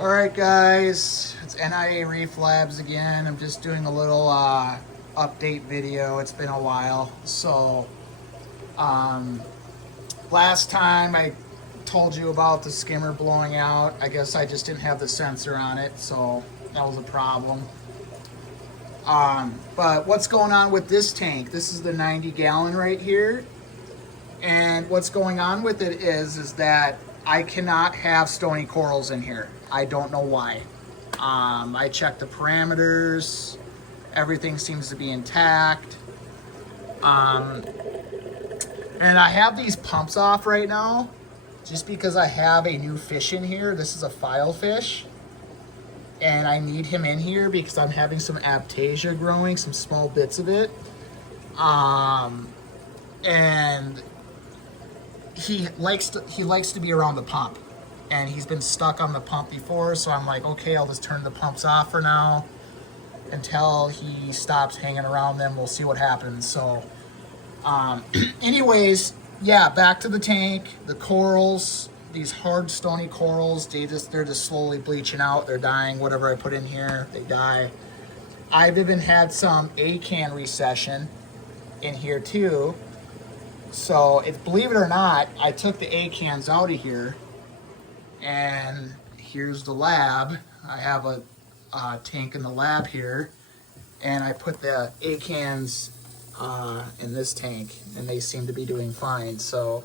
Alright guys, it's NIA Reef Labs again. I'm just doing a little update video. It's been a while. So last time I told you about the skimmer blowing out. I guess I just didn't have the sensor on it, so that was a problem. But what's going on with this tank? This is the 90 gallon right here. And what's going on with it is that I cannot have stony corals in here. I don't know why. I checked the parameters. Everything seems to be intact. And I have these pumps off right now just because I have a new fish in here. This is a file fish. And I need him in here because I'm having some aptasia growing, some small bits of it. And he likes to be around the pump, and he's been stuck on the pump before, so I'm like, okay, I'll just turn the pumps off for now until he stops hanging around them. We'll see what happens. So anyways, yeah, back to the tank. The corals, these hard stony corals, they're just slowly bleaching out. They're dying. Whatever I put in here, they die. I've even had some ACAN recession in here too. So, believe it or not, I took the ACANs out of here, and here's the lab. I have a tank in the lab here, and I put the ACANs in this tank, and they seem to be doing fine. So,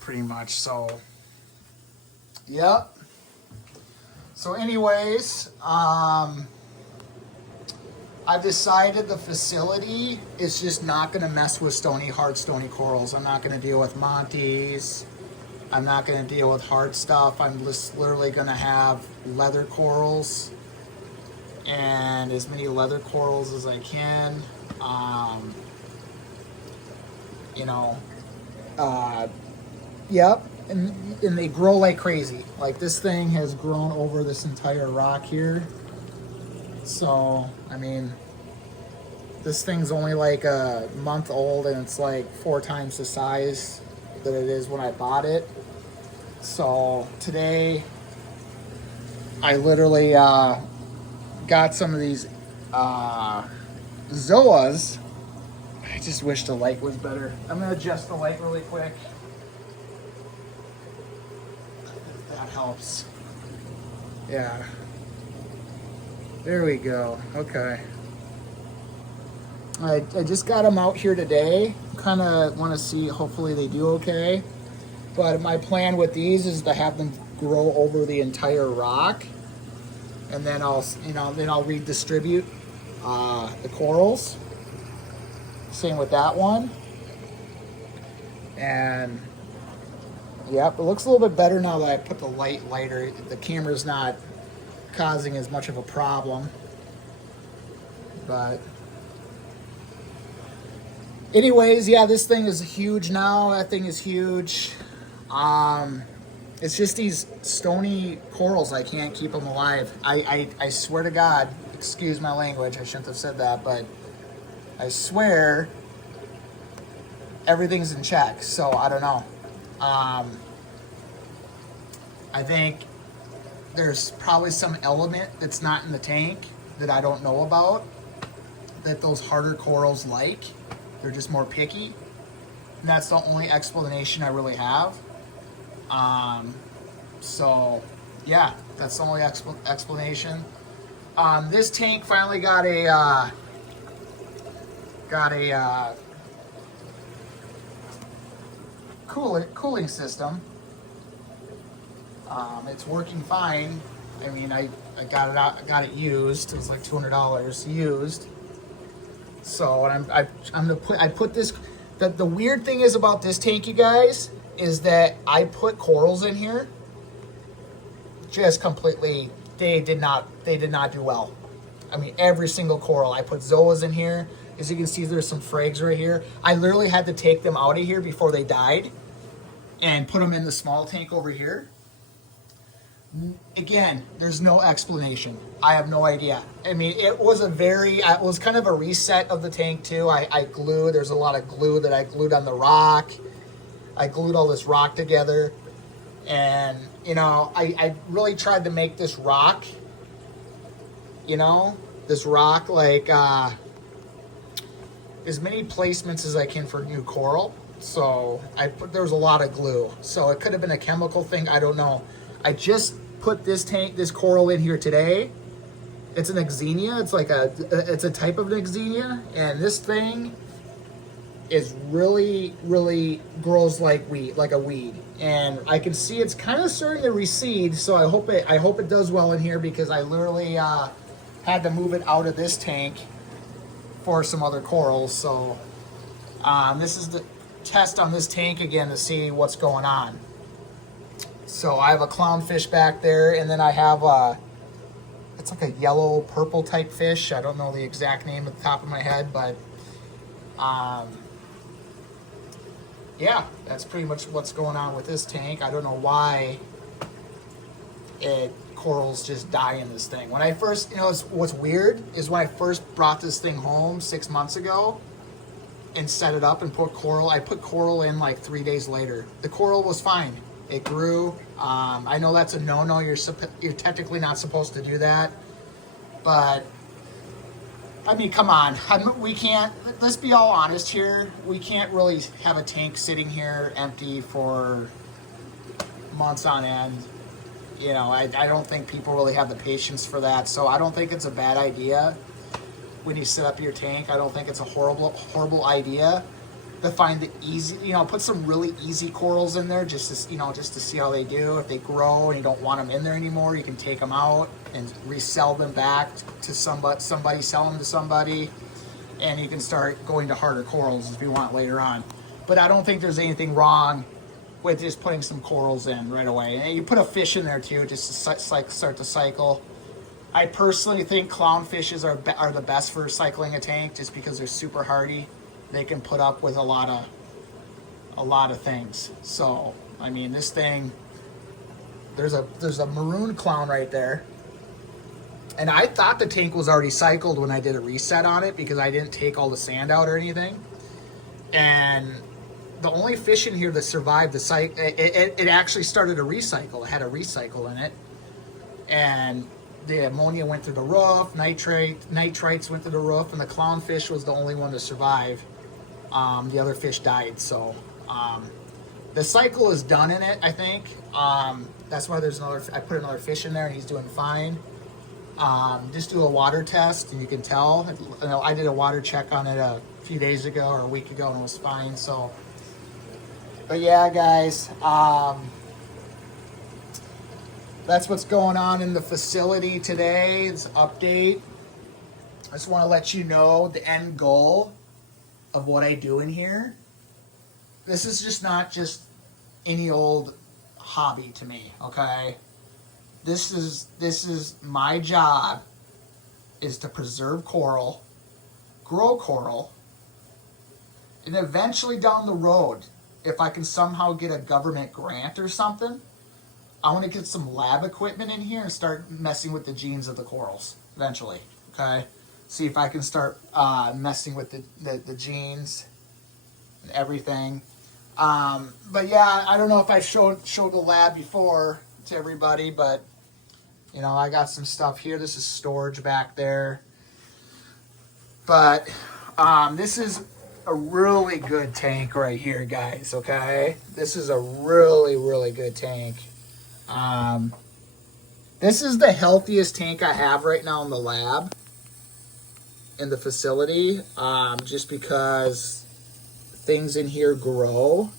pretty much. So, yep. So, anyways, I've decided the facility is just not going to mess with hard stony corals. I'm not going to deal with Montes. I'm not going to deal with hard stuff. I'm just literally going to have leather corals and as many leather corals as I can. Yep. And they grow like crazy. Like this thing has grown over this entire rock here. So, I mean, this thing's only like a month old, and it's like 4 times the size that it is when I bought it. So today, I literally got some of these zoas. I just wish the light was better. I'm going to adjust the light really quick. If that helps. Yeah. There we go. Okay. I just got them out here today. Kind of want to see, hopefully they do okay. But my plan with these is to have them grow over the entire rock. And then I'll redistribute the corals. Same with that one. And yep, it looks a little bit better now that I put the light lighter. The camera's not causing as much of a problem, but anyways, yeah, this thing is huge now. That thing is huge. It's just these stony corals. I can't keep them alive. I swear to God, excuse my language, I shouldn't have said that, but I swear everything's in check. So I don't know. I think there's probably some element that's not in the tank that I don't know about that those harder corals like. They're just more picky. And that's the only explanation I really have. So yeah, that's the only explanation. This tank finally got a cooling system. It's working fine. I mean, I got it out, got it used. It was like $200 used. So I put this. The weird thing is about this tank, you guys, is that I put corals in here. Just completely, they did not do well. I mean, every single coral. I put zoas in here. As you can see, there's some frags right here. I literally had to take them out of here before they died and put them in the small tank over here. Again, there's no explanation. I have no idea. I mean, it was kind of a reset of the tank too. There's a lot of glue that I glued on the rock. I glued all this rock together. And, you know, I really tried to make this rock, you know, this rock like as many placements as I can for new coral. So there was a lot of glue. So it could have been a chemical thing. I don't know. I just put this coral in here today. It's an Xenia. It's like it's a type of an Xenia, and this thing is really grows like a weed. And I can see it's kind of starting to recede. So I hope it does well in here, because I literally had to move it out of this tank for some other corals. So this is the test on this tank again to see what's going on. So I have a clownfish back there, and then I have it's like a yellow purple type fish. I don't know the exact name at the top of my head, but yeah, that's pretty much what's going on with this tank. I don't know why corals just die in this thing. When I first, you know, what's weird is when I first brought this thing home 6 months ago and set it up and put coral, I put coral in like 3 days later. The coral was fine. It grew. I know that's a no-no. You're technically not supposed to do that, but I mean, come on. We can't, let's be all honest here. We can't really have a tank sitting here empty for months on end. You know, I don't think people really have the patience for that. So I don't think it's a bad idea when you set up your tank. I don't think it's a horrible idea to find the easy, you know, put some really easy corals in there just to, you know, just to see how they do. If they grow and you don't want them in there anymore, you can take them out and resell them back to somebody, sell them to somebody, and you can start going to harder corals if you want later on. But I don't think there's anything wrong with just putting some corals in right away. And you put a fish in there too, just to start the cycle. I personally think clownfishes are the best for cycling a tank, just because they're super hardy. They can put up with a lot of things. So I mean, this thing, there's a maroon clown right there, and I thought the tank was already cycled when I did a reset on it, because I didn't take all the sand out or anything. And the only fish in here that survived the cycle, it actually started a recycle. It had a recycle in it, and the ammonia went through the roof, nitrites went through the roof, and the clownfish was the only one to survive. The other fish died. So the cycle is done in it, I think. That's why I put another fish in there, and he's doing fine. Just do a water test, and you can tell. You know, I did a water check on it a few days ago or a week ago, and it was fine. So, but yeah, guys, that's what's going on in the facility today. It's an update. I just want to let you know the end goal of what I do in here. This is just not just any old hobby to me, okay? This is my job, is to preserve coral, grow coral, and eventually down the road, if I can somehow get a government grant or something, I want to get some lab equipment in here and start messing with the genes of the corals eventually, okay? See if I can start messing with the genes and everything. But yeah, I don't know if I showed the lab before to everybody, but you know, I got some stuff here. This is storage back there. But this is a really good tank right here, guys, okay? This is a really good tank. This is the healthiest tank I have right now in the lab, in the facility, just because things in here grow.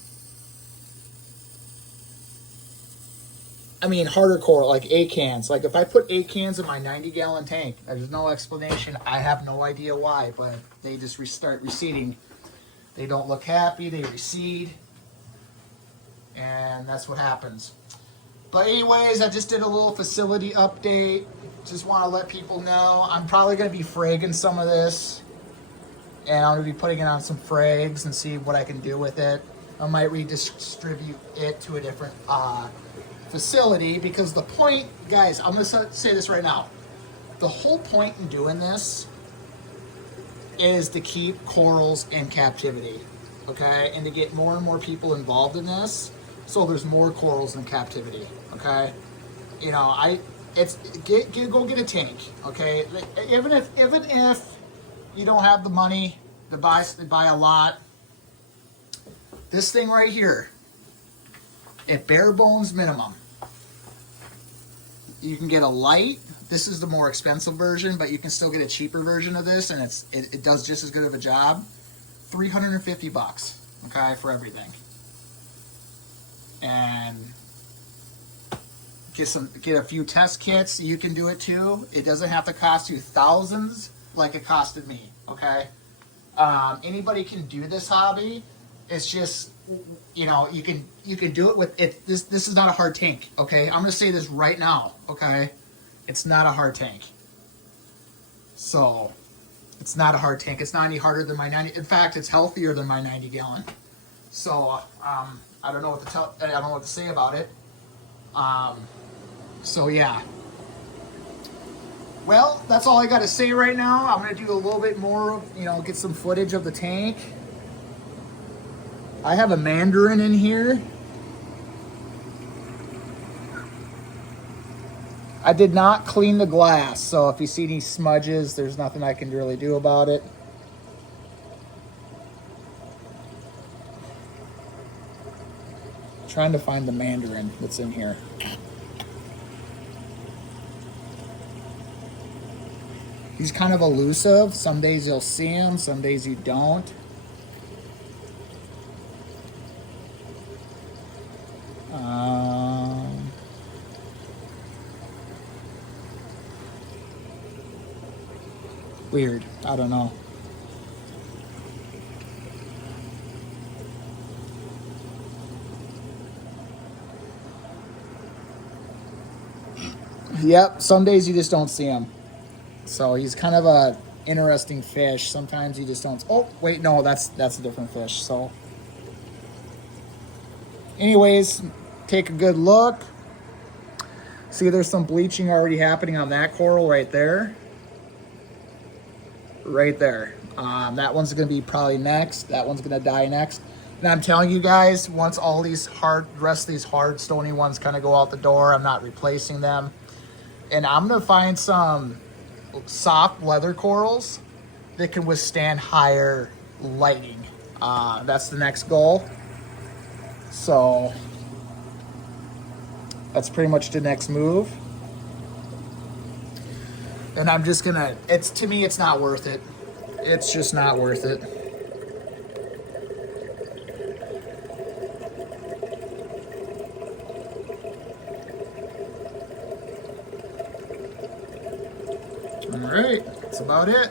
I mean, harder coral, like 8 cans. Like if I put 8 cans in my 90-gallon tank, there's no explanation. I have no idea why, but they just start receding. They don't look happy, they recede, and that's what happens. But anyways, I just did a little facility update. Just want to let people know I'm probably going to be fragging some of this, and I'm going to be putting it on some frags and see what I can do with it. I might redistribute it to a different facility, because the point, guys, I'm going to say this right now. The whole point in doing this is to keep corals in captivity, okay? And to get more and more people involved in this. So there's more corals in captivity, okay? You know, go get a tank, okay? Even if you don't have the money to buy a lot, this thing right here, at bare bones minimum, you can get a light. This is the more expensive version, but you can still get a cheaper version of this, and it does just as good of a job. $350, okay, for everything. And get a few test kits. You can do it too. It doesn't have to cost you thousands like it costed me, okay? Anybody can do this hobby. It's just, you know, you can do it with it. This is not a hard tank, okay? I'm gonna say this right now, okay? It's not a hard tank. So, it's not a hard tank. It's not any harder than my 90. In fact, it's healthier than my 90 gallon. So, I don't know what to I don't know what to say about it. So yeah. Well, that's all I got to say right now. I'm going to do a little bit more, you know, get some footage of the tank. I have a mandarin in here. I did not clean the glass, so if you see any smudges, there's nothing I can really do about it. Trying to find the mandarin that's in here. He's kind of elusive. Some days you'll see him, some days you don't. Weird. I don't know. Yep, some days you just don't see him. So he's kind of a interesting fish. Sometimes you just don't. Oh, wait, no, that's a different fish. So anyways, take a good look. See, there's some bleaching already happening on that coral right there. Right there. That one's going to be probably next. That one's going to die next. And I'm telling you guys, once all these rest of these hard stony ones kind of go out the door, I'm not replacing them. And I'm going to find some soft leather corals that can withstand higher lighting. That's the next goal. So that's pretty much the next move. And I'm just gonna, to me, it's not worth it. It's just not worth it. All right, that's about it.